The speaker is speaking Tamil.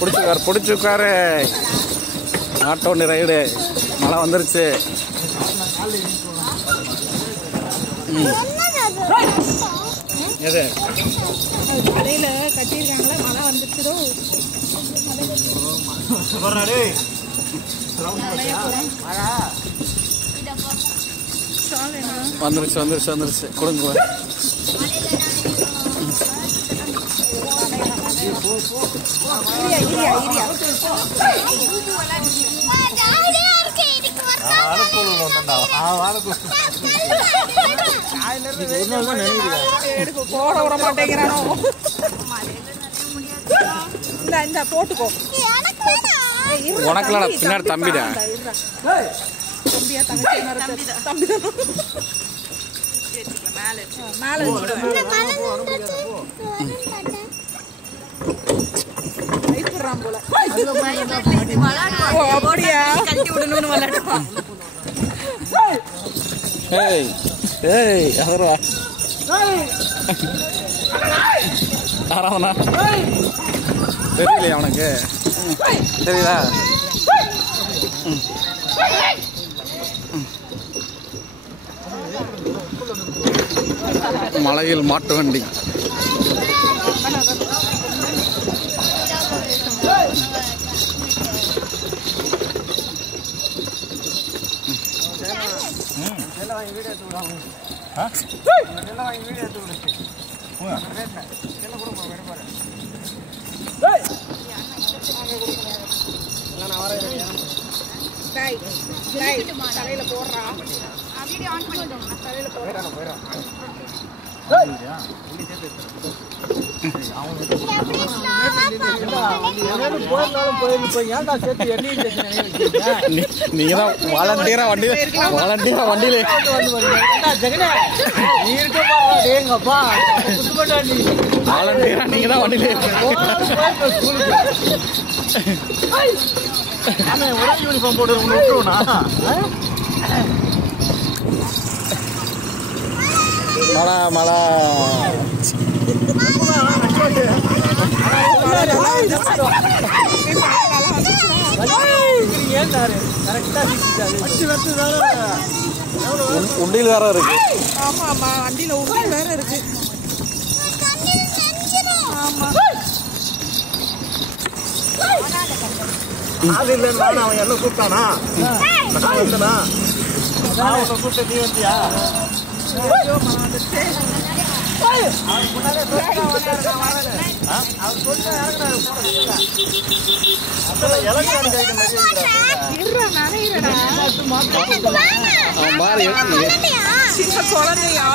பிடிச்சி உட்காரு. Auto ride. மழை வந்துருச்சு. எது கடையில கட்டியிருக்காங்களா? மழை வந்துருச்சோ. வந்துருச்சு கொடுங்க. போட விட மாட்டேங்கிறானோ. இந்த போட்டுக்கோ. உனக்குலாம் பின்னாடி தம்பிடா. தம்பியா தம்பி மேல போல. அப்படியா கட்டி விடணும்னு விளையாடுவான். தெரியலையா அவனுக்கு? தெரியுதா? மலையில் மாட்டு வண்டி. தலையில போடுறா. தலையில போடுறா. நீங்கதான் வாலண்டியரா வண்டியில வாலண்டியரா நீங்க தான் வண்டியில ஒரே யூனிஃபார்ம் போட்டு விட்டுருவா. மழை உண்டியில் வேற இருக்கு. ஆமா ஆமா வண்டியில உண்டியில் வேற இருக்கு. ஆமா அவன் என்ன கூப்பிட்டானா? கூப்பிட்ட நீ வந்தியா? சின்ன குழந்தையா